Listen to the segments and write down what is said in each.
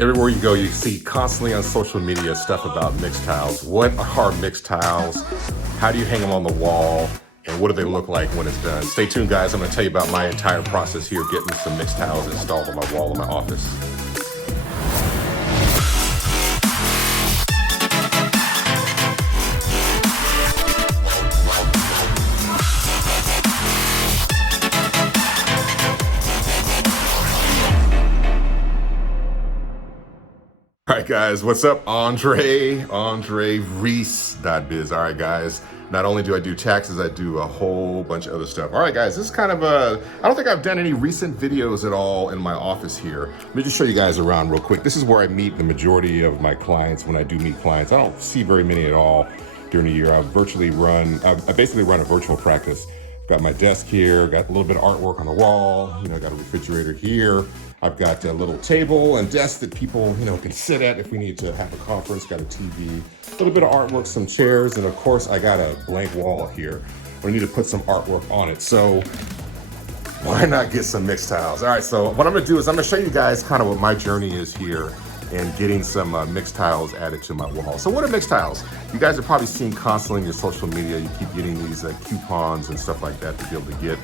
Everywhere you go, you see constantly on social media stuff about MixTiles. What are MixTiles? How do you hang them on the wall? And what do they look like when it's done? Stay tuned, guys. I'm going to tell you about my entire process here, getting some MixTiles installed on my wall in my office. All right, guys, what's up? Andre Reese.biz. All right, guys, not only do I do taxes, I do a whole bunch of other stuff. All right, guys, this is kind of I don't think I've done any recent videos at all in my office here. Let me just show you guys around real quick. This is where I meet the majority of my clients when I do meet clients. I don't see very many at all during the year. I basically run a virtual practice. Got my desk here, got a little bit of artwork on the wall, I got a refrigerator here. I've got a little table and desk that people, can sit at if we need to have a conference, got a TV, a little bit of artwork, some chairs, and of course I got a blank wall here. We need to put some artwork on it. So why not get some MixTiles? All right, so what I'm gonna do is I'm gonna show you guys kind of what my journey is here and getting some MixTiles added to my wall. So what are MixTiles? You guys are probably seeing constantly in your social media, you keep getting these coupons and stuff like that to be able to get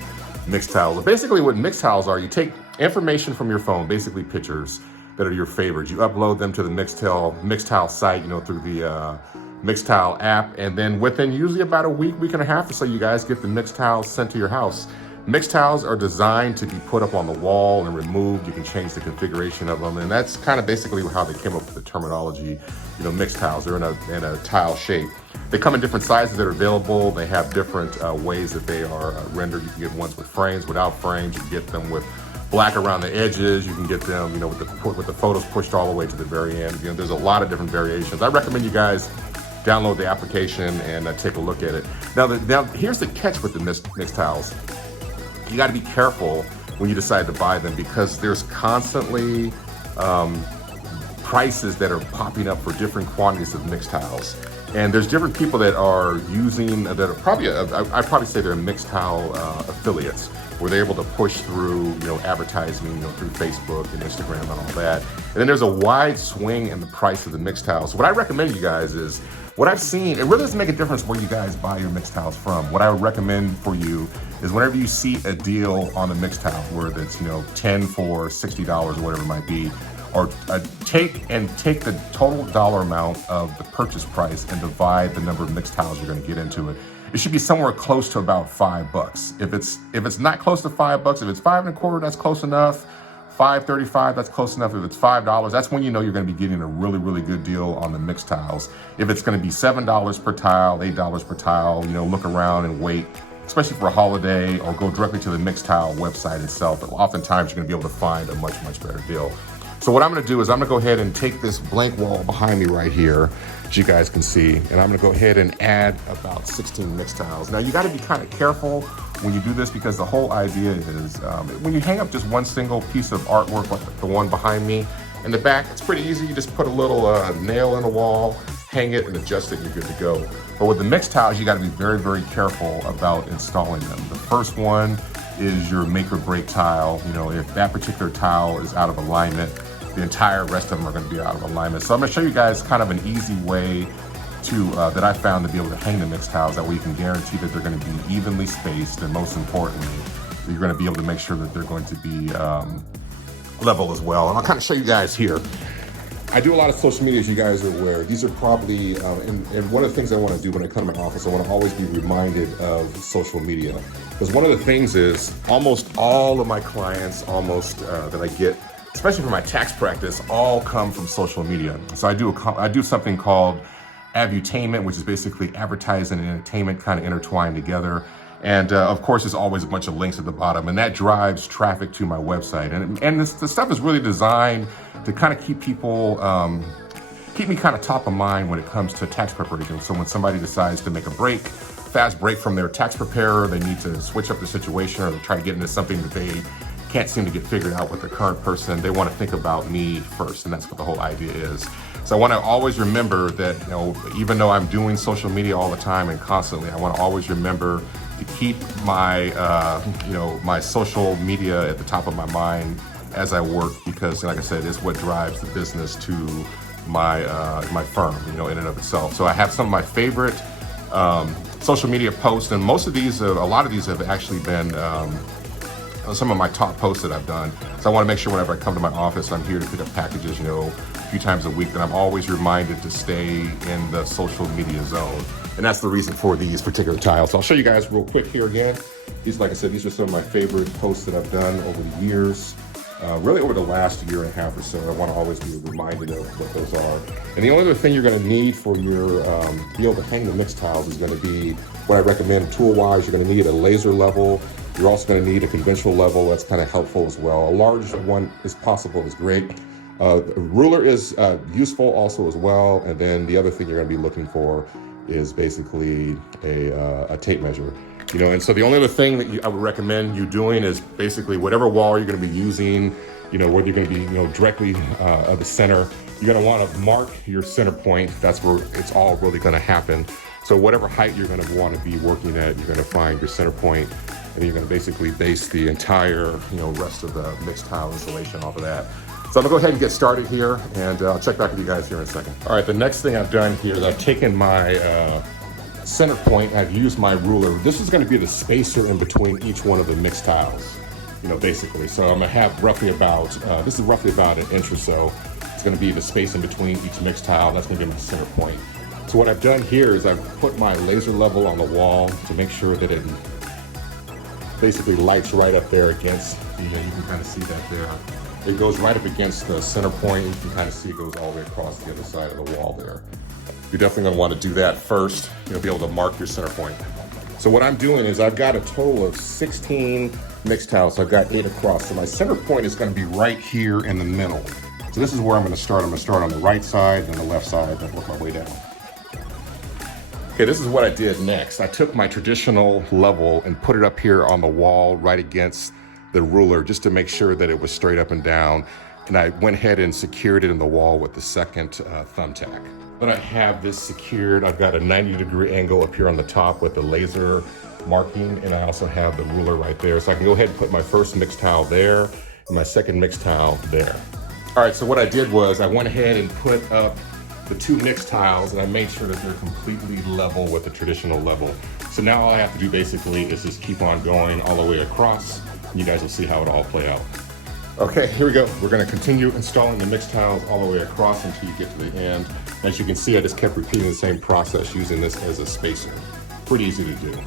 MixTiles. But basically what MixTiles are, you take information from your phone, basically pictures that are your favorites. You upload them to the MixTile site, through the MixTile app. And then within usually about a week and a half or so, you guys get the MixTiles sent to your house. MixTiles are designed to be put up on the wall and removed. You can change the configuration of them. And that's kind of basically how they came up with the terminology, MixTiles. They're in a tile shape. They come in different sizes that are available. They have different ways that they are rendered. You can get ones with frames, without frames. You can get them with black around the edges. You can get them, with the photos pushed all the way to the very end. There's a lot of different variations. I recommend you guys download the application and take a look at it. Now here's the catch with the MixTiles. You got to be careful when you decide to buy them because there's constantly prices that are popping up for different quantities of MixTiles. And there's different people that are using, that are probably, I'd probably say they're MixTile affiliates, where they're able to push through, advertising, through Facebook and Instagram and all that. And then there's a wide swing in the price of the MixTiles. So what I recommend you guys is, what I've seen, it really doesn't make a difference where you guys buy your MixTiles from. What I would recommend for you is whenever you see a deal on the MixTile, whether it's, 10 for $60 or whatever it might be, or take the total dollar amount of the purchase price and divide the number of MixTiles you're gonna get into it. It should be somewhere close to about $5. If it's not close to $5, if it's $5.25, that's close enough. $5.35, that's close enough. If it's $5, that's when you're going to be getting a really, really good deal on the MixTiles. If it's going to be $7 per tile, $8 per tile, look around and wait, especially for a holiday, or go directly to the MixTile website itself. Oftentimes you're going to be able to find a much, much better deal. So what I'm going to do is I'm going to go ahead and take this blank wall behind me right here, as you guys can see, and I'm going to go ahead and add about 16 MixTiles. Now you got to be kind of careful when you do this because the whole idea is when you hang up just one single piece of artwork like the one behind me in the back, it's pretty easy. You just put a little nail in the wall, hang it and adjust it and you're good to go. But with the MixTiles, you got to be very, very careful about installing them. The first one is your make or break tile. If that particular tile is out of alignment, the entire rest of them are going to be out of alignment. So I'm going to show you guys kind of an easy way to that I found to be able to hang the MixTiles. That way you can guarantee that they're going to be evenly spaced, and most importantly, you're going to be able to make sure that they're going to be level as well. And I'll kind of show you guys here. I do a lot of social media, as you guys are aware. These are probably, and one of the things I want to do when I come to my office, I want to always be reminded of social media. Because one of the things is almost all of my clients, that I get, especially for my tax practice, all come from social media. So I do something called advertainment, which is basically advertising and entertainment kind of intertwined together. And of course, there's always a bunch of links at the bottom, and that drives traffic to my website. And the stuff is really designed to kind of keep people, keep me kind of top of mind when it comes to tax preparation. So when somebody decides to make a fast break from their tax preparer, they need to switch up the situation or try to get into something that they can't seem to get figured out with the current person, they want to think about me first, and that's what the whole idea is. So I want to always remember that, even though I'm doing social media all the time and constantly, I want to always remember to keep my, my social media at the top of my mind as I work, because like I said, it's what drives the business to my my firm, you know, in and of itself. So I have some of my favorite social media posts, and most of these, a lot of these have actually been some of my top posts that I've done. So I want to make sure whenever I come to my office, I'm here to pick up packages, you know, a few times a week, that I'm always reminded to stay in the social media zone. And that's the reason for these particular tiles. So I'll show you guys real quick here again. These, like I said, these are some of my favorite posts that I've done over the years. Really over the last year and a half or so. I want to always be reminded of what those are. And the only other thing you're going to need for your, be able to hang the MixTiles is going to be, what I recommend tool-wise, you're going to need a laser level. You're also going to need a conventional level. That's kind of helpful as well. A large one, is possible, is great. A ruler is useful also as well. And then the other thing you're going to be looking for is basically a tape measure. You know, and so the only other thing that I would recommend you doing is basically whatever wall you're going to be using, you know, whether you're going to be, you know, directly at the center, you're going to want to mark your center point. That's where it's all really going to happen. So whatever height you're going to want to be working at, you're going to find your center point, and then you're going to basically base the entire, you know, rest of the MixTile installation off of that. So I'm gonna go ahead and get started here, and I'll check back with you guys here in a second. All right, the next thing I've done here is I've taken my center point, I've used my ruler. This is gonna be the spacer in between each one of the MixTiles, you know, basically. So I'm gonna have roughly about, this is roughly about an inch or so. It's gonna be the space in between each MixTile. That's gonna be my center point. So what I've done here is I've put my laser level on the wall to make sure that it basically lights right up there against, you can kind of see that there. It goes right up against the center point. You can kind of see it goes all the way across the other side of the wall there. You're definitely gonna want to do that first. You'll be able to mark your center point. So what I'm doing is I've got a total of 16 MixTiles. So I've got 8 across. So my center point is gonna be right here in the middle. So this is where I'm gonna start. I'm gonna start on the right side and the left side and work my way down. Okay, this is what I did next. I took my traditional level and put it up here on the wall right against the ruler, just to make sure that it was straight up and down. And I went ahead and secured it in the wall with the second thumbtack. But I have this secured. I've got a 90-degree angle up here on the top with the laser marking, and I also have the ruler right there. So I can go ahead and put my first MixTile there and my second MixTile there. All right, so what I did was I went ahead and put up the 2 MixTiles, and I made sure that they're completely level with the traditional level. So now all I have to do basically is just keep on going all the way across. You guys will see how it all play out. Okay, here we go. We're gonna continue installing the MixTiles all the way across until you get to the end. As you can see, I just kept repeating the same process using this as a spacer. Pretty easy to do. Okay.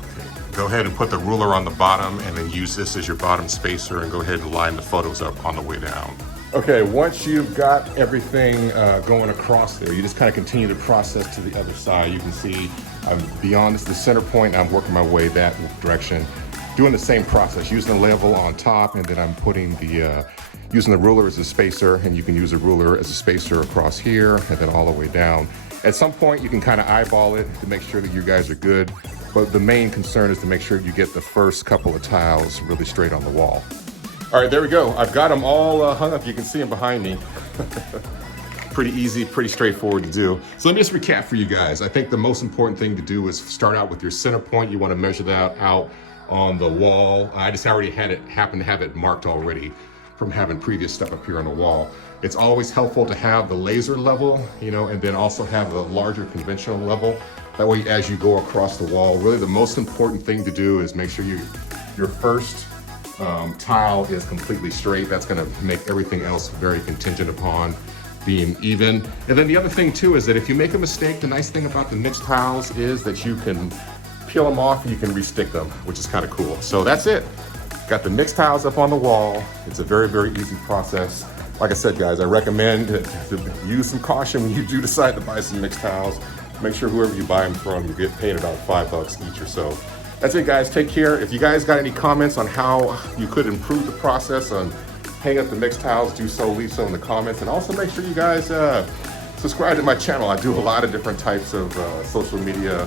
Go ahead and put the ruler on the bottom and then use this as your bottom spacer, and go ahead and line the photos up on the way down. Okay, once you've got everything going across there, you just kind of continue the process to the other side. You can see I'm beyond the center point. I'm working my way that direction. Doing the same process, using the level on top, and then I'm putting the, using the ruler as a spacer, and you can use a ruler as a spacer across here, and then all the way down. At some point, you can kind of eyeball it to make sure that you guys are good, but the main concern is to make sure you get the first couple of tiles really straight on the wall. All right, there we go. I've got them all hung up. You can see them behind me. Pretty easy, pretty straightforward to do. So let me just recap for you guys. I think the most important thing to do is start out with your center point. You want to measure that out on the wall. I just already happen to have it marked already from having previous stuff up here on the wall. It's always helpful to have the laser level, you know, and then also have the larger conventional level. That way, as you go across the wall, really the most important thing to do is make sure your first tile is completely straight. That's gonna make everything else very contingent upon being even. And then the other thing too is that if you make a mistake, the nice thing about the MixTiles is that you can peel them off and you can restick them, which is kind of cool. So that's it. Got the MixTiles up on the wall. It's a very, very easy process. Like I said, guys, I recommend to use some caution when you do decide to buy some MixTiles. Make sure whoever you buy them from, you get paid about $5 each or so. That's it, guys. Take care. If you guys got any comments on how you could improve the process on hanging up the MixTiles, do so, leave so in the comments. And also make sure you guys subscribe to my channel. I do a lot of different types of social media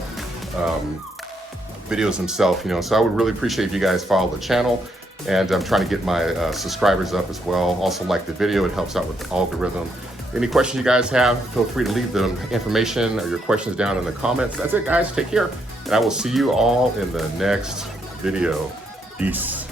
videos themselves, you know, so I would really appreciate if you guys follow the channel, and I'm trying to get my subscribers up as well. Also like the video, it helps out with the algorithm. Any questions you guys have, feel free to leave the information or your questions down in the comments. That's it, guys. Take care, and I will see you all in the next video. Peace.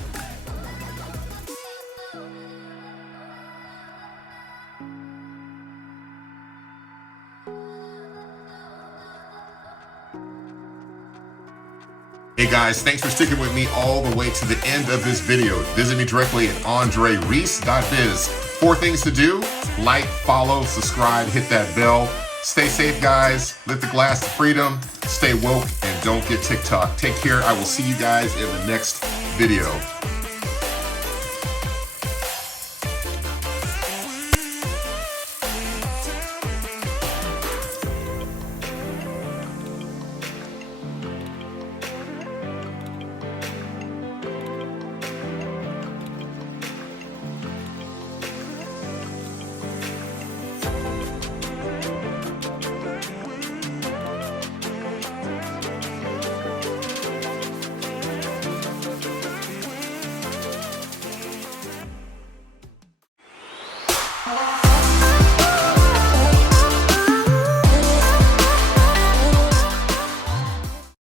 Hey guys, thanks for sticking with me all the way to the end of this video. Visit me directly at andrereese.biz. 4 things to do: like, follow, subscribe, hit that bell. Stay safe, guys. Lift the glass to freedom. Stay woke and don't get TikTok. Take care. I will see you guys in the next video.